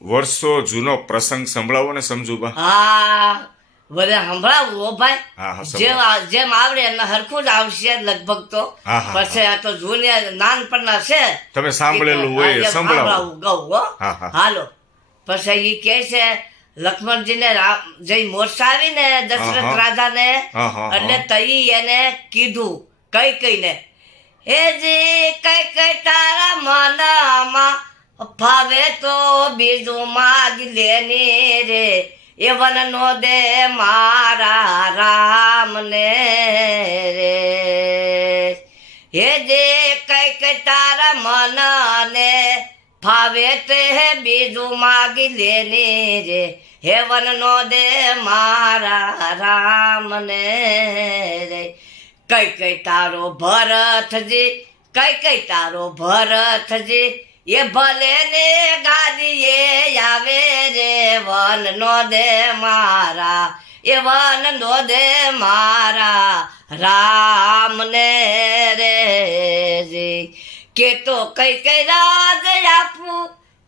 વર્ષો જૂનો પ્રસંગ સંભળાવો ને સમજુબા. હા ભલે સંભળાવું હો ભાઈ. હા, હા, જેમ આવડે એમને હરખું જ આવશે લગભગ તો. હા, હા, પછી આ તો જૂની નાનપણના છે. તમે સાંભળેલું હોય એ સંભળાવો. ગઉ હો. હા, હા. હાલો. પછી એ કે છે લક્ષ્મણજીને જઈ મોરસા આવી ને દશરથ રાજાને એટલે તઈ એને કીધું કઈને હેજી કઈ તારા મનમાં ફાવે તો બીજું માગી લેની રે એ વન નો દે મારા રામને રે હેજે કઈ તારા મનને ફાવે તે બીજું માગી લેની રે હેવન નો દે મારા રામને રે કઈ તારો ભરતજી કઈ તારો ભરતજી એ ભલે ને ગાદીએ આવે રે વન નો દે મારા એ વન નો દે મારા રામને રે કે તો કઈ રાજ આપું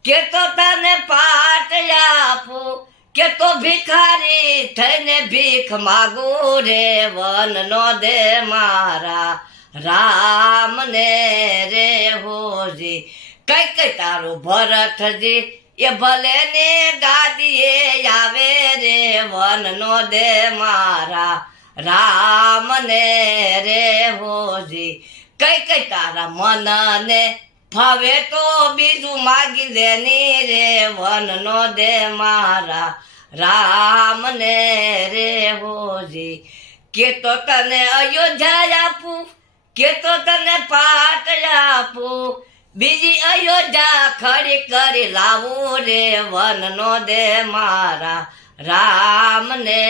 કે તો તને પાટ આપું કે તો ભિખારી થઈને ભીખ માગું રે વન નો દે મારા રામને રે હોજી કઈ તારો ભરતજી એ ભલે ને ગાદીએ આવે રે વન નો દે મારા રામને રે હોજી કઈ તારા મનને ફાવે તો બીજું માગી લેની રે વન નો દે મારા રામને રે હોજી કે તો તને અયોધ્યા આપું કે તો તને પાટ આપું બીજી અયોધ્યા ખડી કરી લાવું રે વન નો દે મારા રામને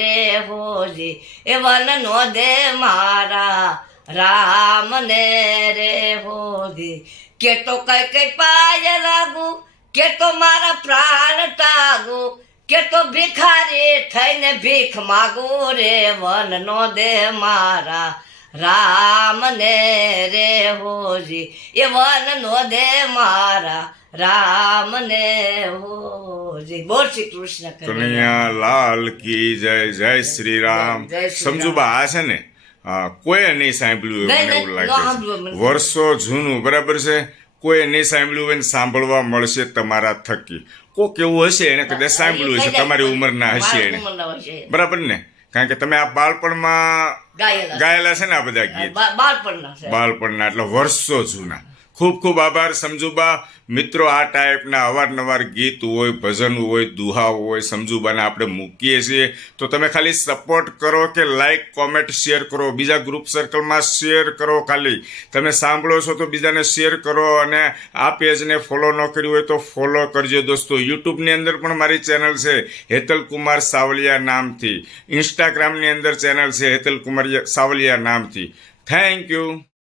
રે હોજી એ વન નો દે મારા રામને રે હોજી કે તો કઈ પાય લાગુ કે તો મારા પ્રાણ તાગુ કે તો ભિખારી થઈને ભીખ માગું રે વન નો દે મારા રામને રે હોજી એ વન નો દે મારા રામને હોજી. બોલ શ્રી કૃષ્ણ કનૈયા લાલ કી જય. જય શ્રી રામ. સમજુબા આ છે ને કોઈ નહીં સાંભળ્યું મને એવું લાગે છે. વર્ષો જૂનું બરાબર છે. કોઈ નહીં સાંભળ્યું હોય ને સાંભળવા મળશે તમારા થકી. કોક એવું હશે એને કદાચ સાંભળ્યું હશે તમારી ઉંમરના હશે એને બરાબર ને કારણ કે તમે આ બાળપણમાં ગાયેલા છે ને આ બધા ગીત બાળપણના એટલે વર્ષો જૂના. ખૂબ ખૂબ આભાર સમજુબા. મિત્રો આ ટાઈપના અવારનવાર ગીત હોય ભજન હોય દુહા હોય સમજુબાને આપણે મૂકીએ છીએ તો તમે ખાલી સપોર્ટ કરો કે લાઈક કોમેન્ટ શેર કરો બીજા ગ્રુપ સર્કલમાં શેર કરો. ખાલી તમે સાંભળો છો તો બીજાને શેર કરો અને આ પેજને ફોલો ન કર્યું હોય તો ફોલો કરજો દોસ્તો. યુટ્યુબની અંદર પણ મારી ચેનલ છે હેતલ કુમાર સાવલિયા નામથી. ઇન્સ્ટાગ્રામની અંદર ચેનલ છે હેતલ કુમાર સાવલિયા નામથી. Thank you.